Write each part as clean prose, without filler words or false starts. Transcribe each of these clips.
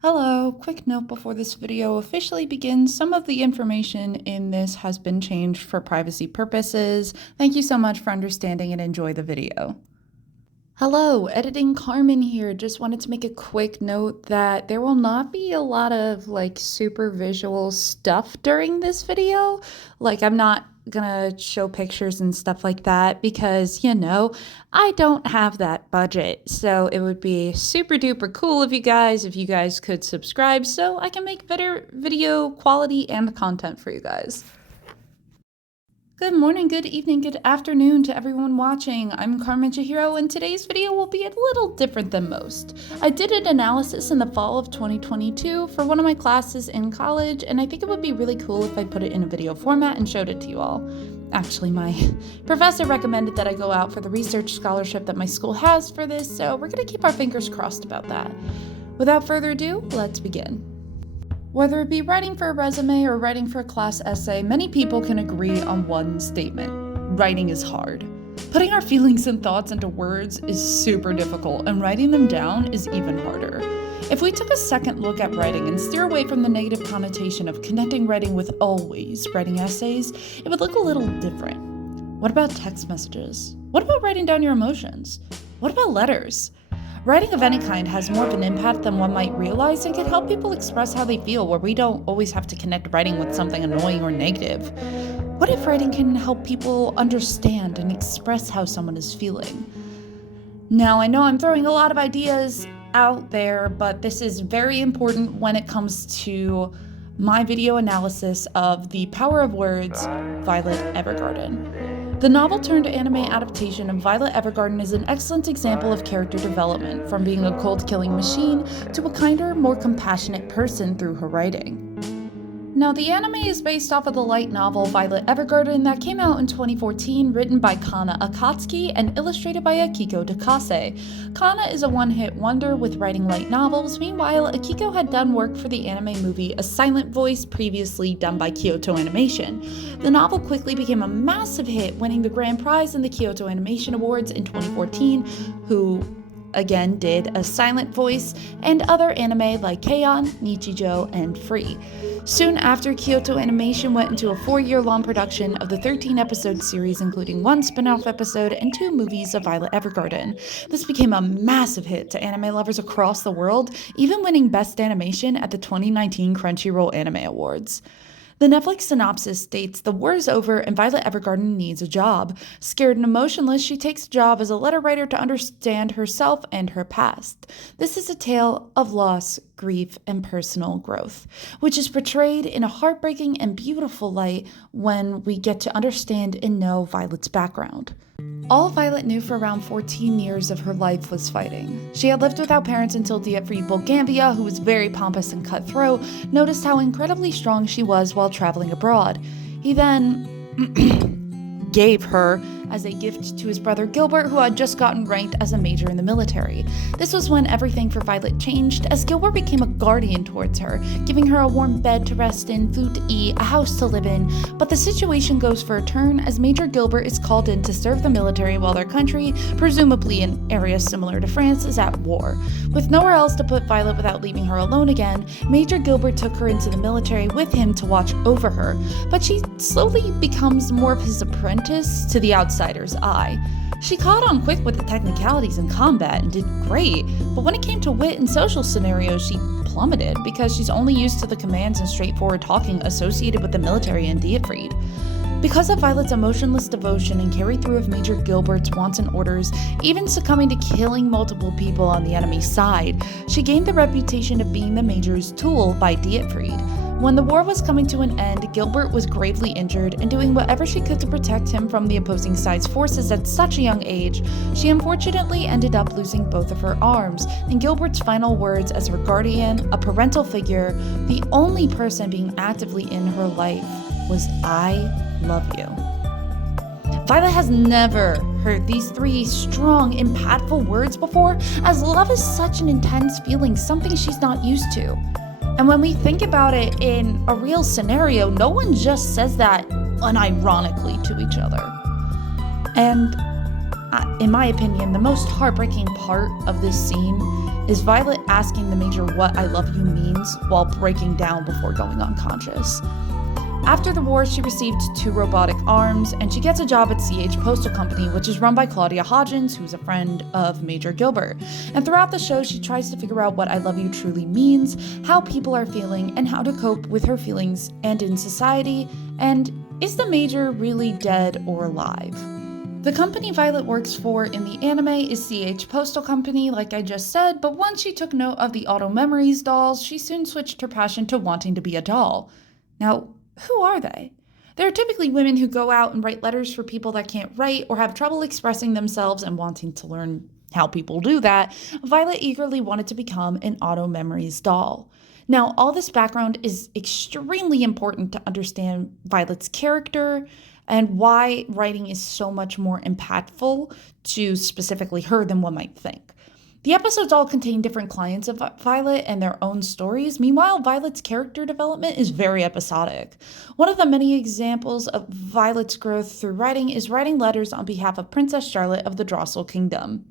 Hello, quick note before this video officially begins. Some of the information in this has been changed for privacy purposes. Thank you so much for understanding and enjoy the video. Hello, Editing Carmen here. Just wanted to make a quick note that there will not be a lot of super visual stuff during this video. I'm not gonna show pictures and stuff like that because, I don't have that budget. So it would be super duper cool if you guys could subscribe so I can make better video quality and content for you guys. Good morning, good evening, good afternoon to everyone watching. I'm Carmen Chihiro, and today's video will be a little different than most. I did an analysis in the fall of 2022 for one of my classes in college, and I think it would be really cool if I put it in a video format and showed it to you all. Actually, my professor recommended that I go out for the research scholarship that my school has for this, so we're gonna keep our fingers crossed about that. Without further ado, let's begin. Whether it be writing for a resume or writing for a class essay, many people can agree on one statement: writing is hard. Putting our feelings and thoughts into words is super difficult, and writing them down is even harder. If we took a second look at writing and steer away from the negative connotation of connecting writing with always writing essays, it would look a little different. What about text messages? What about writing down your emotions? What about letters? Writing of any kind has more of an impact than one might realize and can help people express how they feel, where we don't always have to connect writing with something annoying or negative. What if writing can help people understand and express how someone is feeling? Now, I know I'm throwing a lot of ideas out there, but this is very important when it comes to my video analysis of The Power of Words, Violet Evergarden. The novel-turned-anime adaptation of Violet Evergarden is an excellent example of character development, from being a cold-killing machine to a kinder, more compassionate person through her writing. Now, the anime is based off of the light novel Violet Evergarden that came out in 2014, written by Kana Akatsuki and illustrated by Akiko Takase. Kana is a one-hit wonder with writing light novels. Meanwhile, Akiko had done work for the anime movie A Silent Voice, previously done by Kyoto Animation. The novel quickly became a massive hit, winning the grand prize in the Kyoto Animation Awards in 2014, who again did A Silent Voice and other anime like Keion, Nichijou, and Free. Soon after, Kyoto Animation went into a 4-year-long production of the 13-episode series, including 1 spin-off episode and 2 movies of Violet Evergarden. This became a massive hit to anime lovers across the world, even winning Best Animation at the 2019 Crunchyroll Anime Awards. The Netflix synopsis states the war is over and Violet Evergarden needs a job. Scared and emotionless, she takes a job as a letter writer to understand herself and her past. This is a tale of loss, grief, and personal growth, which is portrayed in a heartbreaking and beautiful light when we get to understand and know Violet's background. All Violet knew for around 14 years of her life was fighting. She had lived without parents until Dietfried Bolgambia, who was very pompous and cutthroat, noticed how incredibly strong she was while traveling abroad. He then gave her as a gift to his brother Gilbert, who had just gotten ranked as a major in the military. This was when everything for Violet changed, as Gilbert became a guardian towards her, giving her a warm bed to rest in, food to eat, a house to live in. But the situation goes for a turn as Major Gilbert is called in to serve the military while their country, presumably an area similar to France, is at war. With nowhere else to put Violet without leaving her alone again, Major Gilbert took her into the military with him to watch over her, but she slowly becomes more of his apprentice to the outsider's eye. She caught on quick with the technicalities in combat and did great, but when it came to wit and social scenarios, she plummeted because she's only used to the commands and straightforward talking associated with the military and Dietfried. Because of Violet's emotionless devotion and carry-through of Major Gilbert's wants and orders, even succumbing to killing multiple people on the enemy's side, she gained the reputation of being the Major's tool by Dietfried. When the war was coming to an end, Gilbert was gravely injured, and doing whatever she could to protect him from the opposing side's forces at such a young age, she unfortunately ended up losing both of her arms, and Gilbert's final words as her guardian, a parental figure, the only person being actively in her life, was "I love you." Violet has never heard these 3 strong, impactful words before, as love is such an intense feeling, something she's not used to. And when we think about it in a real scenario, no one just says that unironically to each other. And In my opinion, the most heartbreaking part of this scene is Violet asking the Major what I love you means while breaking down before going unconscious. After the war, she received 2 robotic arms, and she gets a job at CH Postal Company, which is run by Claudia Hodgins, who's a friend of Major Gilbert. And throughout the show, she tries to figure out what I love you truly means, how people are feeling, and how to cope with her feelings and in society, and is the Major really dead or alive? The company Violet works for in the anime is CH Postal Company, like I just said, but once she took note of the Auto Memories dolls, she soon switched her passion to wanting to be a doll. Now, who are they? They're typically women who go out and write letters for people that can't write or have trouble expressing themselves and wanting to learn how people do that. Violet eagerly wanted to become an Auto Memories doll. Now, all this background is extremely important to understand Violet's character and why writing is so much more impactful to specifically her than one might think. The episodes all contain different clients of Violet and their own stories. Meanwhile, Violet's character development is very episodic. One of the many examples of Violet's growth through writing is writing letters on behalf of Princess Charlotte of the Drossel Kingdom.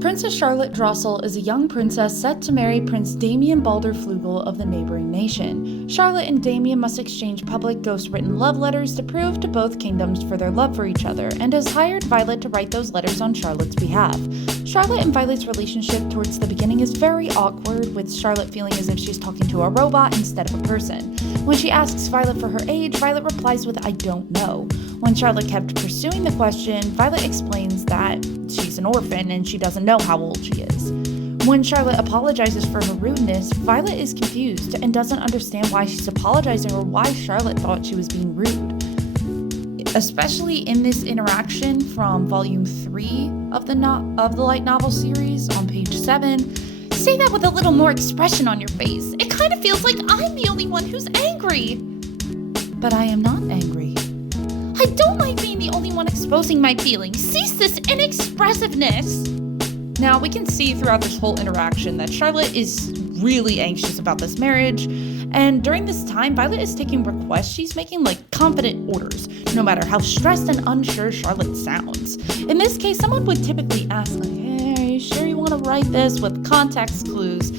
Princess Charlotte Drossel is a young princess set to marry Prince Damien Balder Flugel of the neighboring nation. Charlotte and Damien must exchange public ghost-written love letters to prove to both kingdoms for their love for each other, and has hired Violet to write those letters on Charlotte's behalf. Charlotte and Violet's relationship towards the beginning is very awkward, with Charlotte feeling as if she's talking to a robot instead of a person. When she asks Violet for her age, Violet replies with, "I don't know." When Charlotte kept pursuing the question, Violet explains that she's an orphan and she doesn't know how old she is. When Charlotte apologizes for her rudeness, Violet is confused and doesn't understand why she's apologizing or why Charlotte thought she was being rude. Especially in this interaction from volume 3 of the light novel series on page 7. Say that with a little more expression on your face. It kind of feels like I'm the only one who's angry. But I am not angry. I don't like being the only one exposing my feelings. Cease this inexpressiveness. Now, we can see throughout this whole interaction that Charlotte is really anxious about this marriage, and during this time, Violet is taking requests she's making like confident orders, no matter how stressed and unsure Charlotte sounds. In this case, someone would typically ask, like, "Hey, are you sure you want to write this?" with context clues.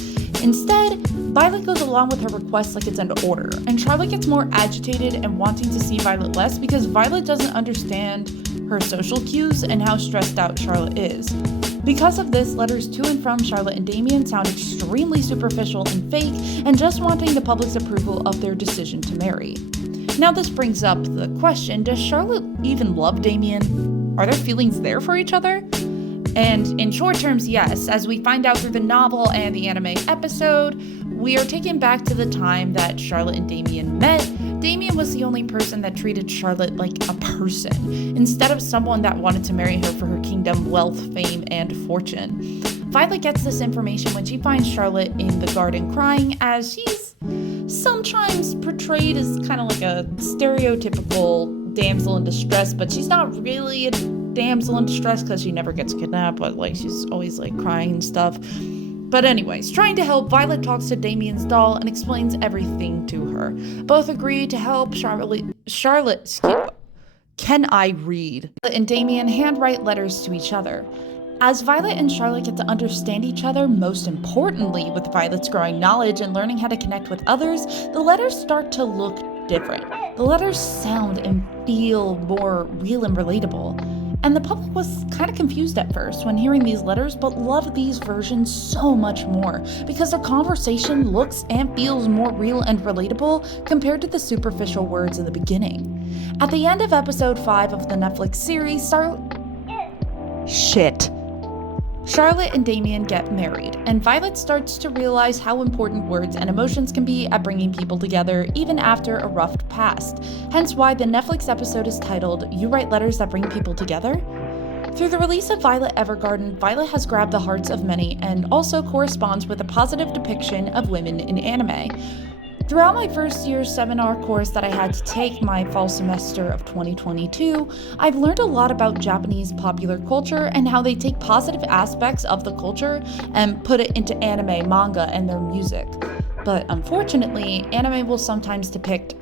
Instead, Violet goes along with her request like it's an order, and Charlotte gets more agitated and wanting to see Violet less because Violet doesn't understand her social cues and how stressed out Charlotte is. Because of this, letters to and from Charlotte and Damien sound extremely superficial and fake, and just wanting the public's approval of their decision to marry. Now this brings up the question, does Charlotte even love Damien? Are their feelings there for each other? And in short terms, yes. As we find out through the novel and the anime episode, we are taken back to the time that Charlotte and Damien met. Damien was the only person that treated Charlotte like a person, instead of someone that wanted to marry her for her kingdom, wealth, fame, and fortune. Violet gets this information when she finds Charlotte in the garden crying, as she's sometimes portrayed as kind of like a stereotypical damsel in distress, but she's not really a damsel in distress because she never gets kidnapped, but like she's always like crying and stuff. But anyways, trying to help, Violet talks to Damien's doll and explains everything to her. Both agree to help Charlotte, can I read? And Damien handwrite letters to each other. As Violet and Charlotte get to understand each other, most importantly with Violet's growing knowledge and learning how to connect with others, the letters start to look different. The letters sound and feel more real and relatable. And the public was kind of confused at first when hearing these letters, but loved these versions so much more because their conversation looks and feels more real and relatable compared to the superficial words in the beginning. At the end of episode 5 of the Netflix series, Charlotte and Damien get married, and Violet starts to realize how important words and emotions can be at bringing people together, even after a rough past. Hence why the Netflix episode is titled, "You Write Letters That Bring People Together?" Through the release of Violet Evergarden, Violet has grabbed the hearts of many and also corresponds with a positive depiction of women in anime. Throughout my first year seminar course that I had to take my fall semester of 2022, I've learned a lot about Japanese popular culture and how they take positive aspects of the culture and put it into anime, manga, and their music. But unfortunately, anime will sometimes depict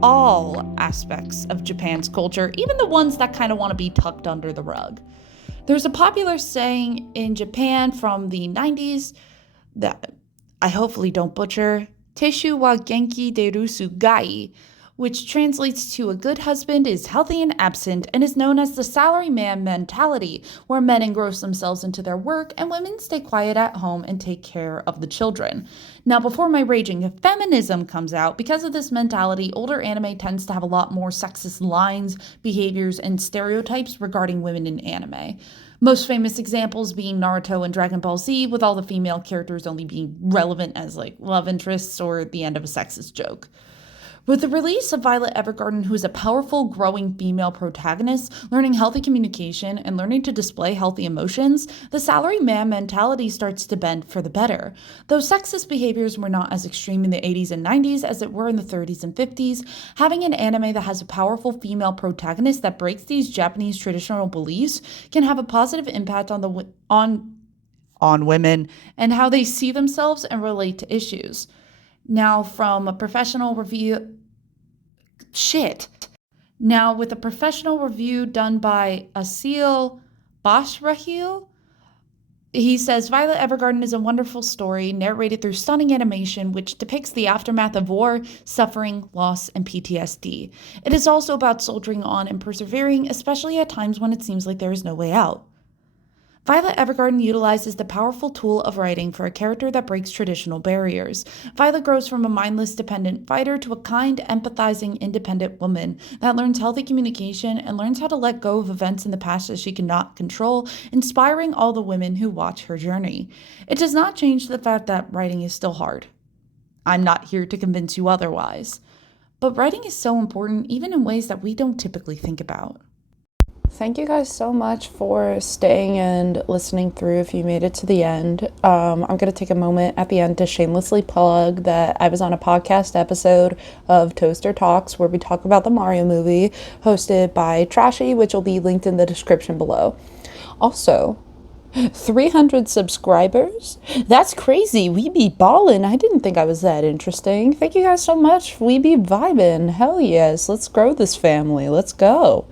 all aspects of Japan's culture, even the ones that kind of want to be tucked under the rug. There's a popular saying in Japan from the 90s that I hopefully don't butcher, Teshu wa genki deru sugai, which translates to a good husband is healthy and absent and is known as the salaryman mentality, where men engross themselves into their work and women stay quiet at home and take care of the children. Now, before my raging feminism comes out, because of this mentality, older anime tends to have a lot more sexist lines, behaviors, and stereotypes regarding women in anime. Most famous examples being Naruto and Dragon Ball Z, with all the female characters only being relevant as like love interests or the end of a sexist joke. With the release of Violet Evergarden, who is a powerful, growing female protagonist, learning healthy communication and learning to display healthy emotions, the salaryman mentality starts to bend for the better. Though sexist behaviors were not as extreme in the 80s and 90s as it were in the 30s and 50s, having an anime that has a powerful female protagonist that breaks these Japanese traditional beliefs can have a positive impact on women and how they see themselves and relate to issues. Now, from a professional review, with a professional review done by Asil Bashrahil, he says Violet Evergarden is a wonderful story narrated through stunning animation which depicts the aftermath of war, suffering, loss, and PTSD. It is also about soldiering on and persevering, especially at times when it seems like there is no way out. Violet Evergarden utilizes the powerful tool of writing for a character that breaks traditional barriers. Violet grows from a mindless, dependent fighter to a kind, empathizing, independent woman that learns healthy communication and learns how to let go of events in the past that she cannot control, inspiring all the women who watch her journey. It does not change the fact that writing is still hard. I'm not here to convince you otherwise. But writing is so important, even in ways that we don't typically think about. Thank you guys so much for staying and listening through if you made it to the end. I'm going to take a moment at the end to shamelessly plug that I was on a podcast episode of Toaster Talks where we talk about the Mario movie, hosted by Trashy, which will be linked in the description below. Also, 300 subscribers? That's crazy. We be ballin'. I didn't think I was that interesting. Thank you guys so much. We be vibin'. Hell yes. Let's grow this family. Let's go.